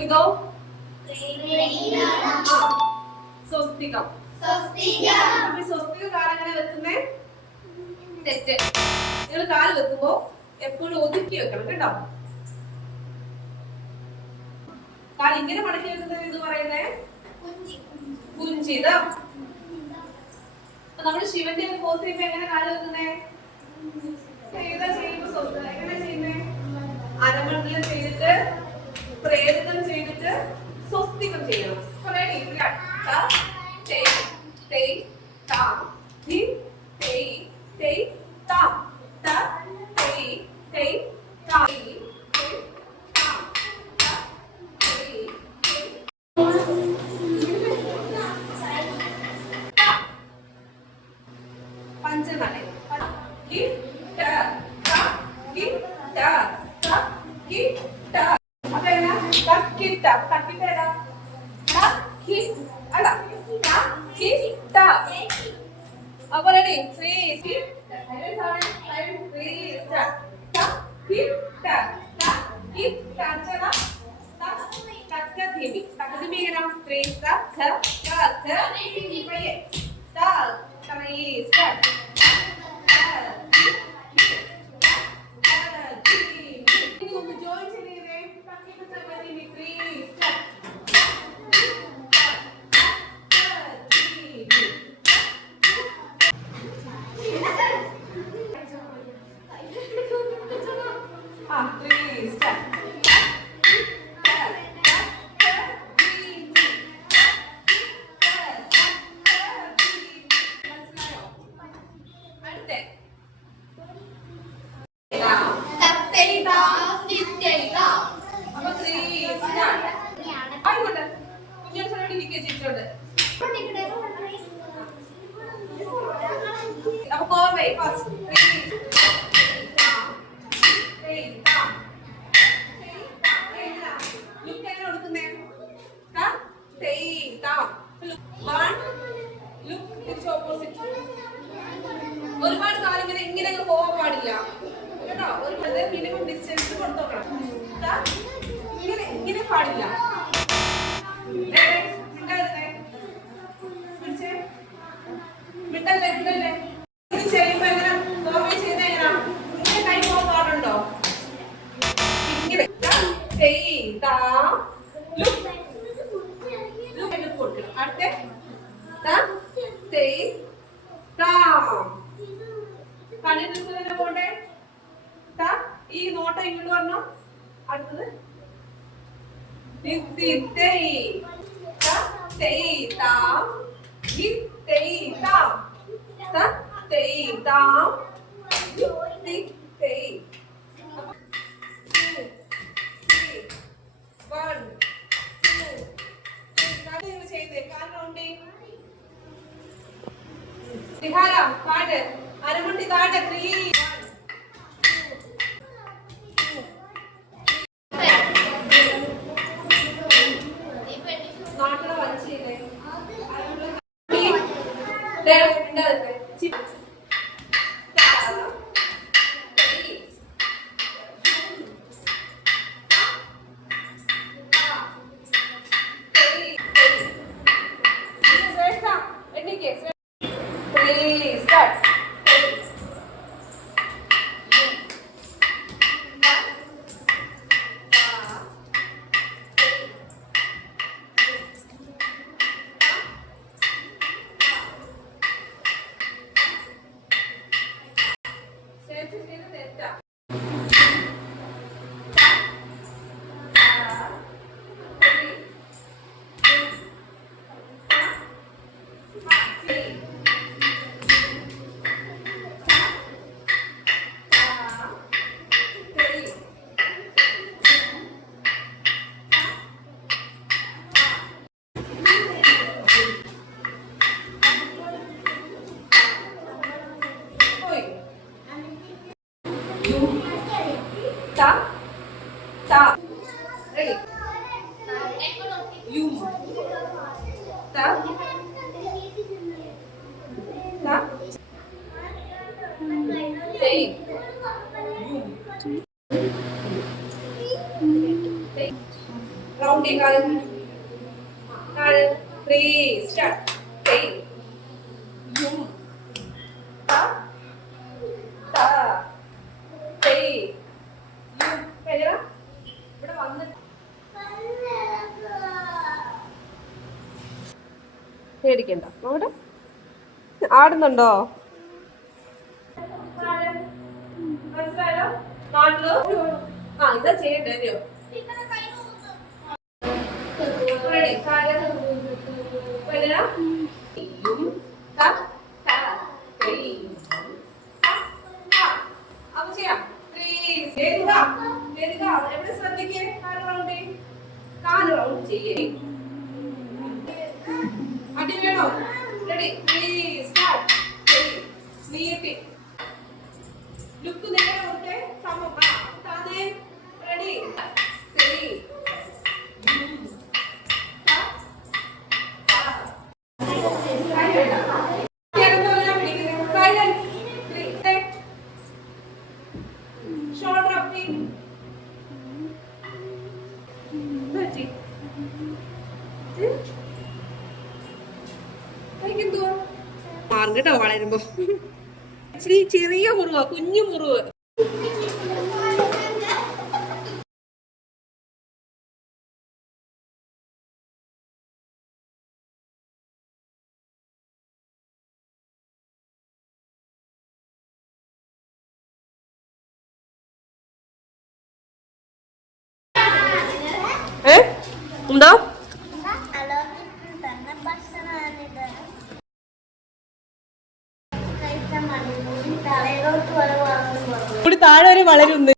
ഇതോ സ്വസ്തികം. സ്വസ്തിക കാലെങ്ങനെ വെക്കുന്നേ? തെറ്റ്. നിങ്ങൾ കാല് വെക്കുമ്പോ എപ്പോഴും ഒതുക്കി വെക്കണം കേട്ടോ. കാല് ഇങ്ങനെ മടക്കി വെക്കുന്നത് എന്ന് പറയുന്നേ കുഞ്ചിതം. നമ്മൾ ശിവന്റെ പോസ് ചെയ്യുമ്പോ എങ്ങനെ കാല് വെക്കുന്നേ? ഏതാ ചെയ്യുമ്പോ സ്വസ്ഥത എങ്ങനെ ചെയ്യുന്നേ? അരമണ്ഡലം ചെയ്തിട്ട് പ്രേരിതം ചെയ്തിട്ട് സ്വസ്തികം ചെയ്യണം. ഒരുപാട് കാലം ഇങ്ങനെ പോകാൻ പാടില്ല കേട്ടോ. ഒരുപാട് മിനിമം ഡിസ്റ്റൻസ് കൊടുത്തോക്കണം. ഇങ്ങനെ പാടില്ല. ചെയ്യുമ്പോ എങ്ങനെ നോർമൽ ചെയ്ത എങ്ങനെയാ? ഇങ്ങനെ കൈ പോകാൻ പാടുണ്ടോ? ഇങ്ങനെ കൊടുക്കണം. അടുത്ത കണ്ണിൽ നിൽക്കുന്നതിനെ പോണ്ടേ? ഈ നോട്ടം ഇങ്ങോട്ട് വരണോ? അടുത്തത് പാട്ട് അരമുണ്ടി താഴെ 3 നാട്ടിലെ വഞ്ചിയില്ലേ റൗണ്ട് ചെയ്യും കാല്. കാല് 3 സ്റ്റാർട്ട്. യും ത ത യും കഴിയണം. ഇവിടെ വന്നിട്ട് പേടിക്കണ്ട. അവിടെ ആടുന്നുണ്ടോ? മനസ്സിലായോ? നാട്ടിലോ ഇതാ ചെയ്യണ്ടോ? അപ്പൊ ചെയ്യാം. എവിടെ ശ്രദ്ധിക്കേ? കാല് റൗണ്ട് ചെയ്യേ. അടി വേണോ? Ready start. നീട്ടി ലുക്ക് നേരെ കൊടുത്തേ. സമം താനേ. Ready shoulder up. മാറും കേട്ടോ വളരുമ്പോ. ഇച്ചിരി ചെറിയ മുറിവ്, കുഞ്ഞു മുറിവ്. എന്താ ഇവിടെ താഴെ വരെ വളരുന്നു.